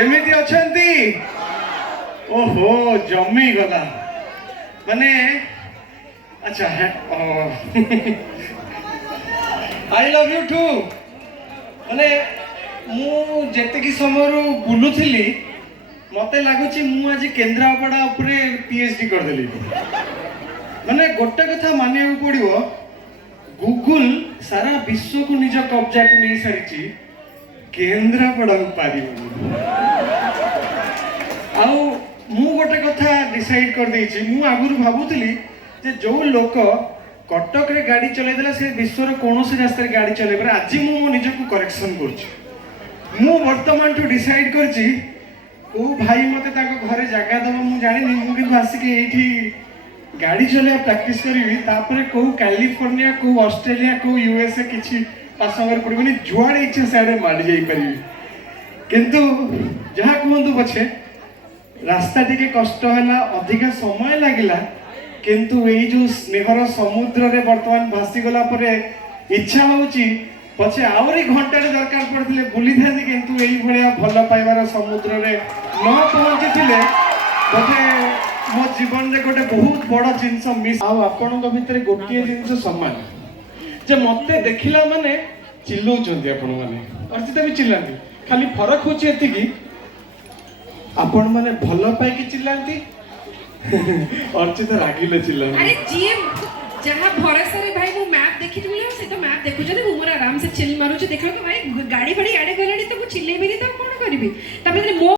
केमिति अछंती ओहो जमी गला माने अच्छा है आई लव यू टू माने मु जेतिकी समय बुलुथिली मते लागुची मु आज केन्द्रापड़ा उपरे पीएचडी कर देली माने गोटे कथा मानिया पड़िवो गूगल सारा विश्व को निज कब्जा को नहीं सारी केन्द्रापड़ा पारि आउ मु गोटे कथा डिसाइड कर देछि मु आगुरु भाबुतली जे जो लोक कटक रे गाड़ी चले देला से विश्व रो कोनोसी रास्ता रे गाड़ी चले पर आज मु मो निज को करेक्शन करछि मु वर्तमान टू डिसाइड करछि को भाई मते ताको घरे जगह दबो मु जानि नि मु कि आसी के एठी गाड़ी चले प्रैक्टिस करी तापर को कैलिफोर्निया को ऑस्ट्रेलिया को यूएसए किछि पासवर पड़बनी जुआड़े इच्छा साइड मारी जाई परिबी किंतु जहा कहंतु पछे रास्ता टिके कष्ट हैला अधिक समय लागिला किंतु एई जो स्नेहर समुद्र रे वर्तमान भासी गला परे इच्छा होउची पछे आवरी घंटा रे दरकार पड़थिले बुली थांदी किंतु एई भलिया भल पाइबार समुद्र रे न पहुंचीथिले बोधे मो जीवन रे गोटे बहुत बड़ जिंस मिस आ आपन को भितरे गोटिए जिंस समान जे मते देखिला माने चिल्लौचंदी आपन माने अर्चिता भी चिल्लांती खाली फरक होची एति की आपण माने भल पाई की चिल्लांती अर्चिता रागिले चिल्लांती अरे जीए जहां भरोसा रे भाई वो मैप देखि तुले से तो मैप देखु जने मु मोर आराम से चिल मारू छ देखो भाई गाड़ी बड़ी आडे गलाडी तो मु चिल्ले भी तो कोन करबी तबे मो